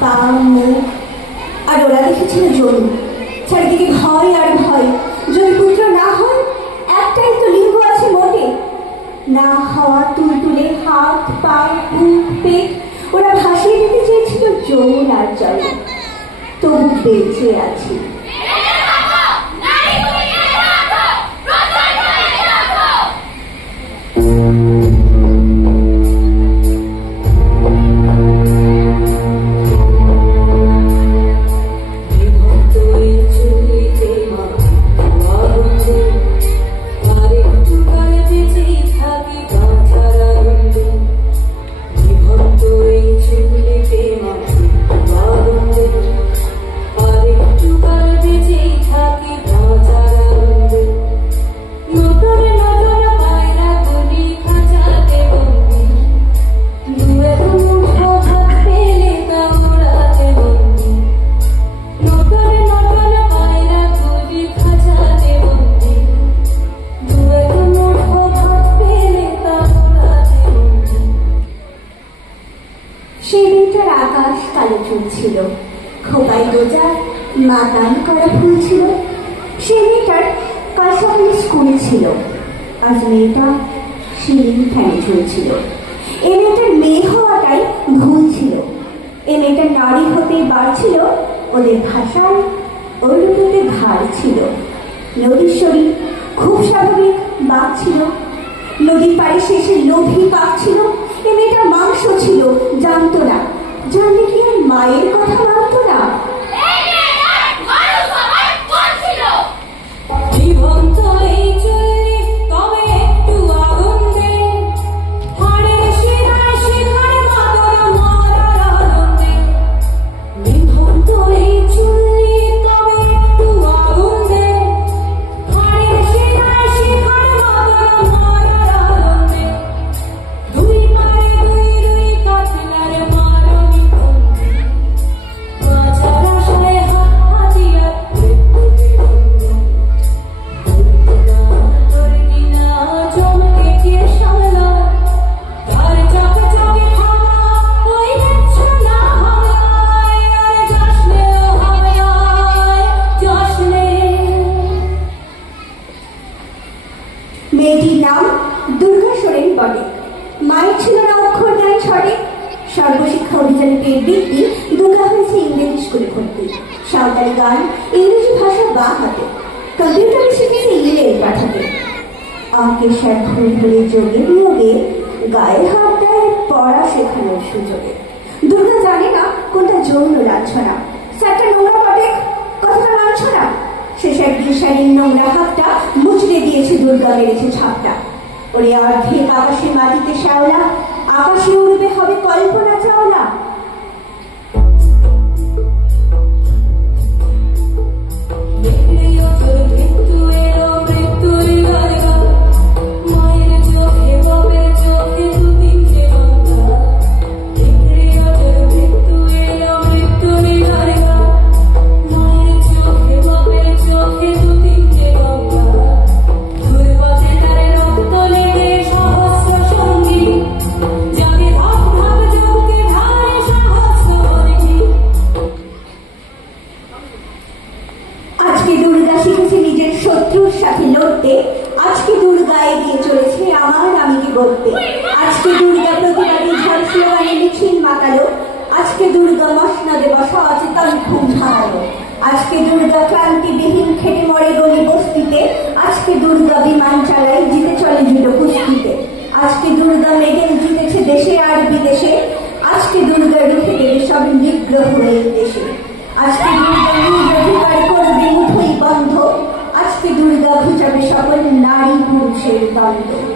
পা, মুখ। আর ওরা দেখেছিল জমি। চারিদিকে ভয় আর ভয়। যদি পুত্র না হয়, একটাই তো লিঙ্গ আছে মোটে। না হওয়া তুলতুলে হাত, পা, বুক, পেট ওরা ভাসিয়ে দিতে চেয়েছিল যমুনার জলে। তবু বেঁচে আছি। খোপায় গোজা মাতান করা ফুল ছিল। সে মেয়েটার কাছাকাছি স্কুল ছিল। আজ মেয়েটা সিলিং ফ্যানে ঝুলছিল। এ মেয়েটার মেয়ে হওয়াটাই ভুল ছিল। এ মেয়েটার নারী হতে বাড়ছিল ওদের ভাষায় ওর রূপে ঘাড় ছিল। নদীর শরীর খুব স্বাভাবিক বাঘ ছিল। নদীর পাড়ে শেষে লোভী বাঘ ছিল। এ মেয়েটা মাংস ছিল, জানতো না। জানলে কি আর মায়ের কথা মানত না? মেয়েটির নাম দুর্গা সোরেন বটে। মায়ের ছিল না অক্ষর জ্ঞান ছটে। সর্বশিক্ষা অভিযানে পেট বৃত্তি, দুর্গা হয়েছে ইংরেজি স্কুলে ভর্তি। সাঁওতালি গান, ইংরেজি ভাষা বা হাতে। কম্পিউটারে শিখেছে ইমেল পাঠাতে। অঙ্কের স্যার ভুল ভুলে যোগে বিয়োগে গায়ে হাত দেয় পড়া শেখানোর সুযোগে। দুর্গা জানে না কোনটা যৌন লাঞ্ছনা। স্যারটা নোংরা বটে, কথাটা লাঞ্ছনা। শেষ একদিন শাড়ির নোংরা হাতটা মুচড়ে দিয়েছে দুর্গা, মেরেছে ছাপটা। ওরে অর্ধেক আকাশে মাটিতে শ্যাওলা, আকাশে উড়বে হবে কল্পনা চাওলা। আজকে দুর্গা এগিয়ে চলেছে আমার আমিকে গড়তে। আজকে দুর্গা প্রতিবাদী ঝড় স্লোগানে মিছিল মাতালো। আজকে দুর্গা মসনদে বসা অচেতন ঘুম ভাঙালো। আজকে দুর্গা ক্লান্তিবিহীন খেটে মরে গলি বস্তিতে। আজকে দুর্গা বিমান চালায়, জিতে চলে জুটো কুস্তিতে। আজকে দুর্গা মেডেল জিতেছে দেশে আর বিদেশে। আজকে দুর্গা রুখে দেবে সব নিগ্রহ এই দেশে। আজকে দুর্গা নির্বিকার করবে মুঠোই বন্ধ। আজকে দুর্গা ঘুচাবে সকল নারী পুরুষের দ্বন্দ্ব।